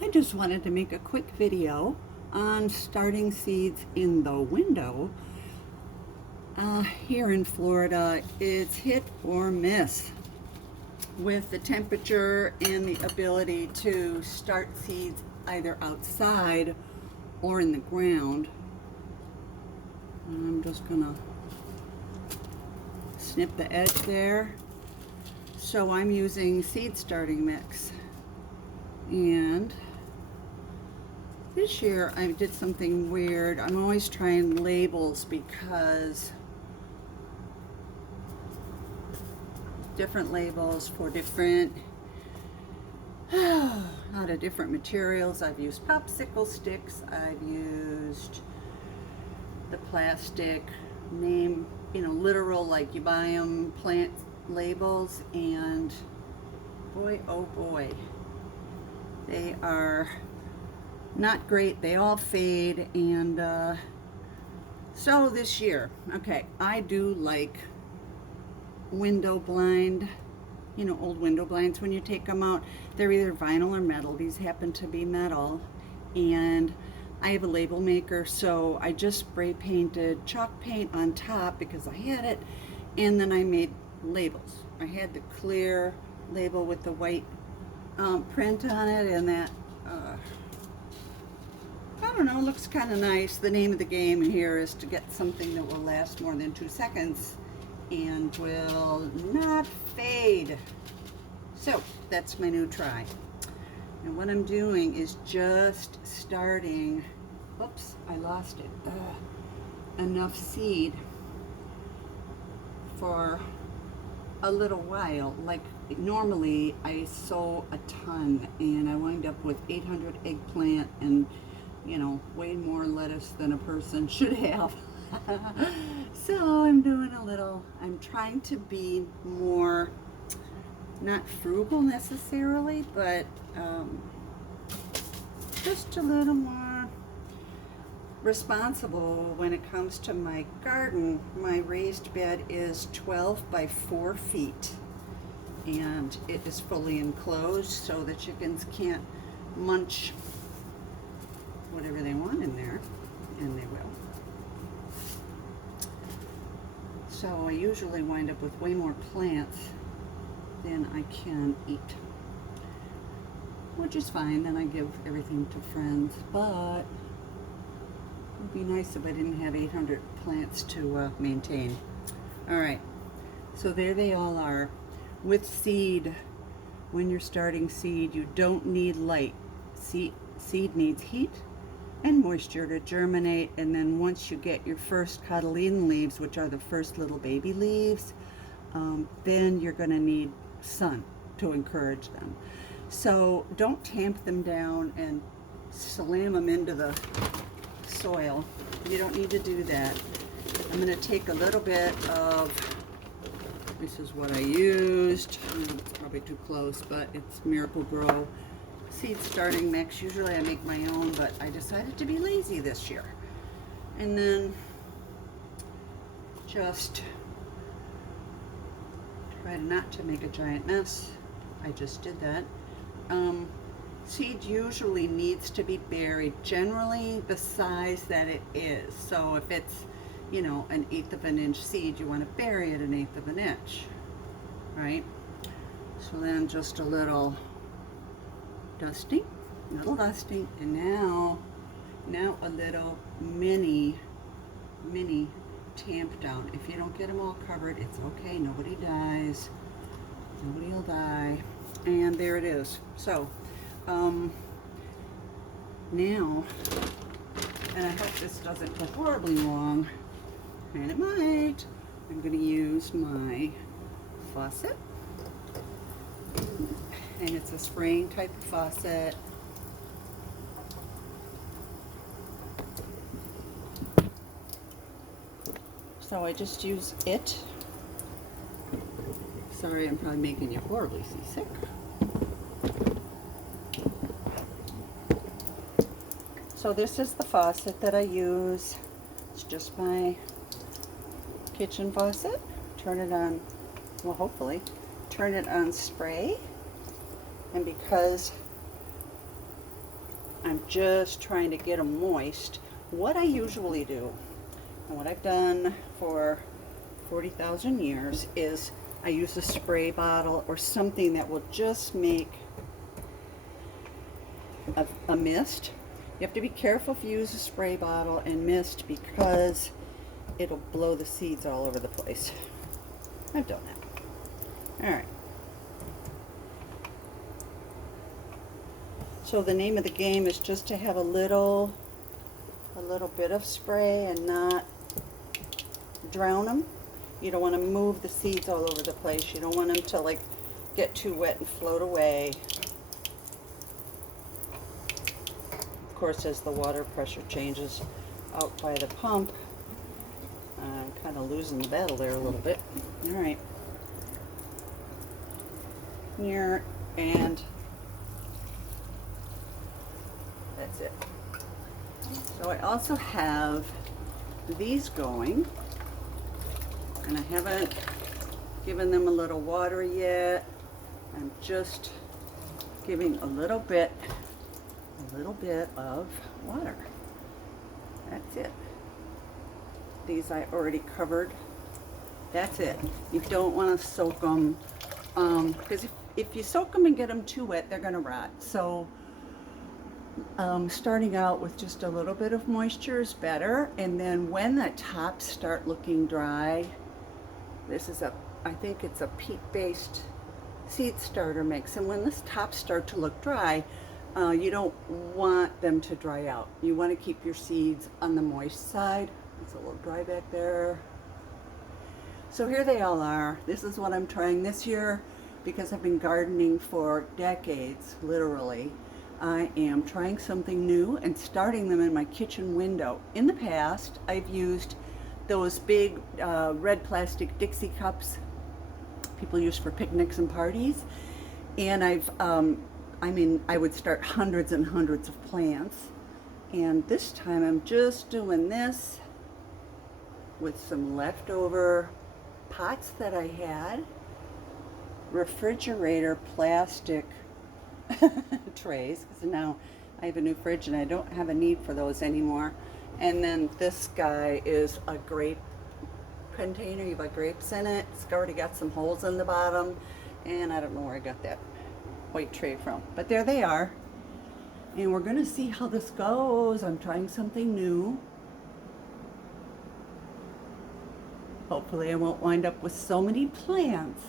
I just wanted to make a quick video on starting seeds in the window. Here in Florida, it's hit or miss with the temperature and the ability to start seeds either outside or in the ground. I'm just gonna snip the edge there. So I'm using seed starting mix, and this year I did something weird. I'm always trying labels because different labels for different out of different materials. I've used popsicle sticks, I've used the plastic name, literal, like you buy them, plant labels, and boy oh boy, they are not great. They all fade. And so this year, okay, I do like window blind, old window blinds. When you take them out, they're either vinyl or metal. These happen to be metal, and I have a label maker, so I just spray painted chalk paint on top because I had it, and then I made labels. I had the clear label with the white print on it, and that I don't know, looks kind of nice. The name of the game here is to get something that will last more than 2 seconds and will not fade. So that's my new try. And what I'm doing is just starting, oops, I lost it, enough seed for a little while. Like normally I sow a ton and I wind up with 800 eggplant and way more lettuce than a person should have. So I'm doing I'm trying to be more, not frugal necessarily, but just a little more responsible when it comes to my garden. My raised bed is 12 by 4 feet, and it is fully enclosed so the chickens can't munch whatever they want in there, and they will. So I usually wind up with way more plants than I can eat, which is fine. Then I give everything to friends, but it would be nice if I didn't have 800 plants to maintain. All right, so there they all are. With seed, when you're starting seed, you don't need light. Seed needs heat and moisture to germinate, and then once you get your first cotyledon leaves, which are the first little baby leaves, then you're going to need sun to encourage them. So don't tamp them down and slam them into the soil. You don't need to do that. I'm going to take a little bit of, this is what I used, it's probably too close, but it's Miracle Grow seed starting mix. Usually I make my own, but I decided to be lazy this year. And then just try not to make a giant mess. I just did that. Seed usually needs to be buried generally the size that it is. So if it's, an 1/8 of an inch seed, you want to bury it 1/8 of an inch, right? So then just a little dusting, and now a little mini tamp down. If you don't get them all covered, it's okay. Nobody dies. Nobody will die. And there it is. So now, and I hope this doesn't go horribly long, and it might, I'm going to use my faucet. And it's a spraying type of faucet. So I just use it. Sorry, I'm probably making you horribly seasick. So this is the faucet that I use. It's just my kitchen faucet. Turn it on, well, hopefully, turn it on spray. And because I'm just trying to get them moist. What I usually do, and what I've done for 40,000 years, is I use a spray bottle or something that will just make a mist. You have to be careful if you use a spray bottle and mist, because it'll blow the seeds all over the place. I've done that. All right. So the name of the game is just to have a little bit of spray and not drown them. You don't want to move the seeds all over the place. You don't want them to like get too wet and float away. Of course, as the water pressure changes out by the pump, I'm kind of losing the battle there a little bit. All right. Here, and that's it. So I also have these going, and I haven't given them a little water yet. I'm just giving a little bit of water. That's it. These I already covered. That's it. You don't want to soak them, because if you soak them and get them too wet, they're going to rot. So starting out with just a little bit of moisture is better, and then when the tops start looking dry, this is I think it's a peat-based seed starter mix, and when the tops start to look dry, you don't want them to dry out. You want to keep your seeds on the moist side. It's a little dry back there. So here they all are. This is what I'm trying this year, because I've been gardening for decades, literally. I am trying something new and starting them in my kitchen window. In the past, I've used those big red plastic Dixie cups people use for picnics and parties, and I would start hundreds and hundreds of plants, and this time I'm just doing this with some leftover pots that I had, refrigerator plastic trays, because now I have a new fridge and I don't have a need for those anymore. And then this guy is a grape container. You buy grapes in it. It's already got some holes in the bottom, and I don't know where I got that white tray from, but there they are. And we're gonna see how this goes. I'm trying something new. Hopefully I won't wind up with so many plants